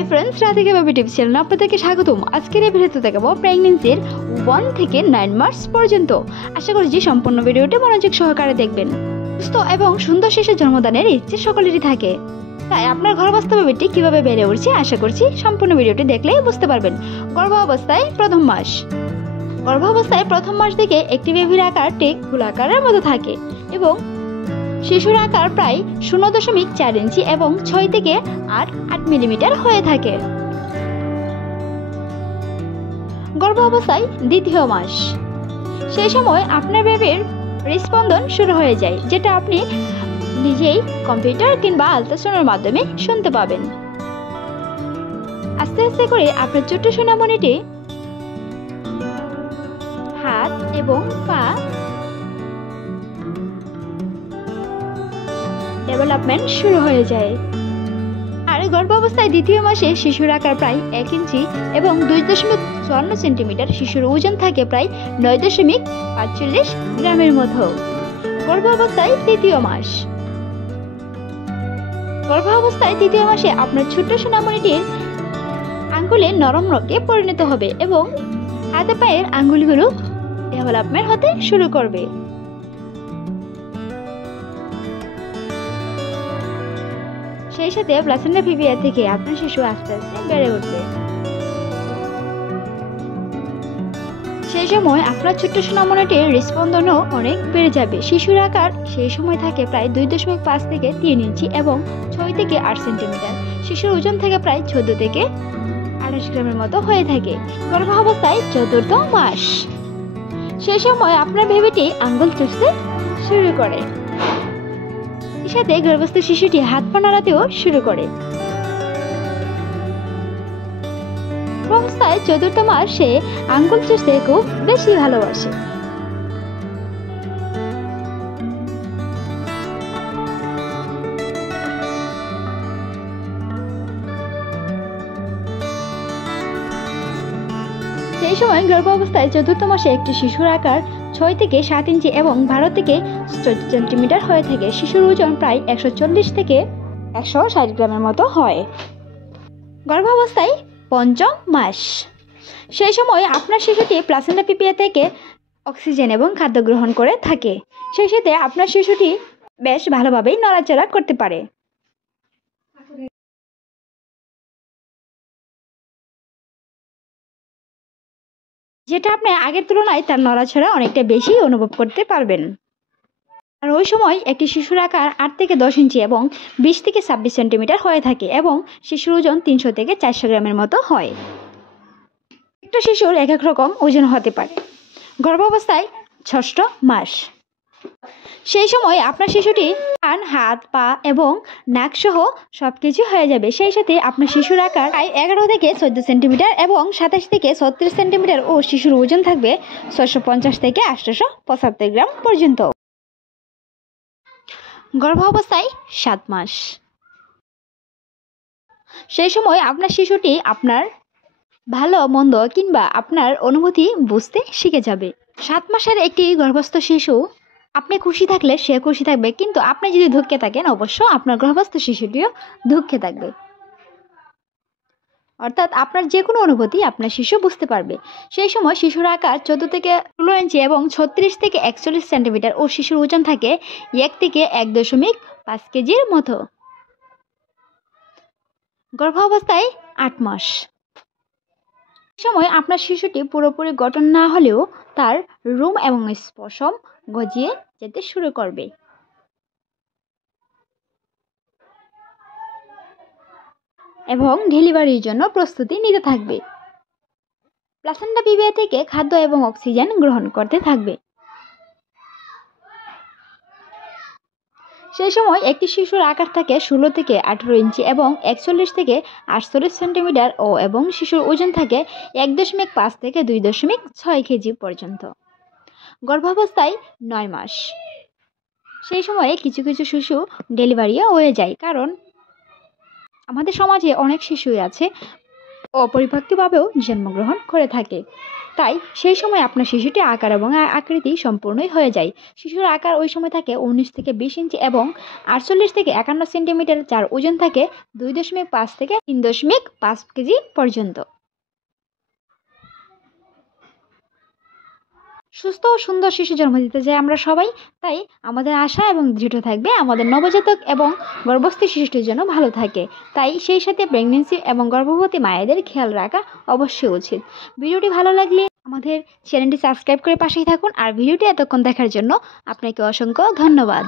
Hi friends, Radhika baby tips চ্যানেলে আপনাদেরকে স্বাগতম। আজকের এই ভিডিওতে দেখাবো প্রেগন্যান্সির 1 থেকে 9 মাস পর্যন্ত। আশা করি যে সম্পূর্ণ ভিডিওটি মনোযোগ সহকারে দেখবেন। সুস্থ এবং সুন্দর শিশুর জন্মদানের ইচ্ছে সকলেরই থাকে, তাই আপনার গর্ভস্থ বেবিটি কিভাবে বেড়ে উঠছে আশা করছি সম্পূর্ণ ভিডিওটি দেখলেই বুঝতে পারবেন। গর্ভাবস্থায় প্রথম মাস থেকে একটি বেবির আকার ঠিক গোলাকারের মতো থাকে এবং শিশুর আকার প্রায় 0.4 ইঞ্চি এবং 6 থেকে 8 মিলিমিটার হয়ে থাকে। গর্ভাবস্থায় দ্বিতীয় মাস, সেই সময় আপনার বেবির হৃদস্পন্দন শুরু হয়ে যায়, যেটা আপনি নিজেই কম্পিউটার কিংবা আল্ট্রাসাউন্ডের মাধ্যমে শুনতে পাবেন। আস্তে আস্তে করে আপনার ছোট্ট সোনামণিটি হাত এবং পা ডেভেলপমেন্ট শুরু হয়ে যায়। আর গর্ভাবস্থায় দ্বিতীয় মাসে শিশুর আকার প্রায় 1 ইঞ্চি এবং 2.54 সেন্টিমিটার। শিশুর ওজন থাকে প্রায় 9.45 গ্রামের মতো। গর্ভাবস্থায় তৃতীয় মাসে আপনার ছোট্ট সোনামণিটির আঙ্গুলে নরম রগে পরিণত হবে এবং হাতে পায়ের আঙ্গুলগুলো ডেভেলপমেন্ট হতে শুরু করবে। সেই সাথে প্লাসেন্টা প্রিভিয়া থেকে আপনার শিশু আস্তে আস্তে বেড়ে উঠবে। সেই সময় আপনার ছোট্ট সোনামণিটির হৃদস্পন্দনও অনেক বেড়ে যাবে। শিশুর আকার সেই সময় থাকে প্রায় 2.5 থেকে 3 ইঞ্চি এবং 6 থেকে 8 সেন্টিমিটার। শিশুর ওজন থেকে প্রায় 14 থেকে 28 গ্রামের মতো হয়ে থাকে। গর্ভাবস্থায় চতুর্থ মাস, সেই সময় আপনার বেবিটি আঙ্গুল চুষতে শুরু করে, সাথে গর্ভস্থ শিশুটি হাত পা নাড়াতেও শুরু করে। অবস্থায় চতুর্থ মাস সে আঙ্গুল চুষতে খুব বেশি ভালোবাসে। সেই সময় গর্ভাবস্থায় চতুর্থ মাসে একটি শিশুর আকার 6 থেকে 7 ইঞ্চি এবং 12 থেকে 14 সেন্টিমিটার হয়ে থাকে। শিশুর ওজন প্রায় 140 থেকে 160 গ্রামের মতো হয়। গর্ভাবস্থায় পঞ্চম মাস, সেই সময় আপনার শিশুটি প্লাসেন্টা প্রিভিয়া থেকে অক্সিজেন এবং খাদ্য গ্রহণ করে থাকে। সেই সাথে আপনার শিশুটি বেশ ভালোভাবেই নড়াচড়া করতে পারে। যেটা আপনি আগের তুলনায় তার নড়াচড়া অনেকটা বেশি অনুভব করতে পারবেন। আর ওই সময় একটি শিশুর আকার 8 থেকে 10 ইঞ্চি এবং 20 থেকে 26 সেন্টিমিটার হয়ে থাকে এবং শিশুর ওজন 300 থেকে 400 গ্রামের মতো হয়। একটা শিশুর এক এক রকম ওজন হতে পারে। গর্ভাবস্থায় ষষ্ঠ মাস, সেই সময় আপনার শিশুটি কান, হাত, পা এবং নাক সহ সবকিছু হয়ে যাবে। সেই সাথে আপনার শিশুর আকার 11 থেকে 14 সেন্টিমিটার এবং 27 থেকে 36 সেন্টিমিটার ও শিশুর ওজন থাকবে 650 থেকে 875 গ্রাম পর্যন্ত। গর্ভাবস্থায় 7 মাস, সেই সময় আপনার শিশুটি আপনার ভালো মন্দ কিংবা আপনার অনুভূতি বুঝতে শিখে যাবে। 7 মাসের একটি গর্ভস্থ শিশু, আপনি খুশি থাকলে সে খুশি থাকবে, কিন্তু আপনি যদি দুঃখে থাকেন অবশ্য আপনার গর্ভস্থ শিশুটিও দুঃখে থাকবে। অর্থাৎ আপনার যে কোনো অনুভূতি আপনার শিশু বুঝতে পারবে। সেই সময় শিশুর আকার 14 থেকে 16 ইঞ্চি এবং 36 থেকে 41 সেন্টিমিটার ও শিশুর ওজন থাকে 1 থেকে 1.5 কেজির মতো। গর্ভাবস্থায় 8 মাস, সময় আপনার শিশুটি পুরোপুরি গঠন না হলেও তার রূপ এবং স্পর্শম গজিয়ে যেতে শুরু করবে এবং ডেলিভারির জন্য প্রস্তুতি নিতে থাকবে। প্লাসেন্টা প্রিভিয়া থেকে খাদ্য এবং অক্সিজেন গ্রহণ করতে থাকবে। সেই সময় একটি শিশুর আকার থাকে 16 থেকে 18 ইঞ্চি এবং 41 থেকে 48 সেন্টিমিটার এবং শিশুর ওজন থাকে 1.5 থেকে 2.6 কেজি পর্যন্ত। গর্ভাবস্থায় 9 মাস, সেই সময়ে কিছু কিছু শিশু ডেলিভারিও হয়ে যায়, কারণ আমাদের সমাজে অনেক শিশুই আছে অপরিপক্কভাবেও জন্মগ্রহণ করে থাকে। তাই সেই সময় আপনার শিশুটির আকার এবং আকৃতি সম্পূর্ণই হয়ে যায়। শিশুর আকার ওই সময় থাকে 19 থেকে 20 ইঞ্চি এবং 48 থেকে 51 সেন্টিমিটার, যার ওজন থাকে 2.5 থেকে 3.5 কেজি পর্যন্ত। সুস্থ ও সুন্দর শিশু জন্ম দিতে চাই আমরা সবাই। তাই আমাদের আশা এবং দৃঢ় থাকবে আমাদের নবজাতক এবং গর্ভস্থ শিশুটির জন্য ভালো থাকে। তাই সেই সাথে প্রেগনেন্সি এবং গর্ভবতী মায়েদের খেয়াল রাখা অবশ্যই উচিত। ভিডিওটি ভালো লাগলে আমাদের চ্যানেলটি সাবস্ক্রাইব করে পাশেই থাকুন। আর ভিডিওটি এতক্ষণ দেখার জন্য আপনাকে অসংখ্য ধন্যবাদ।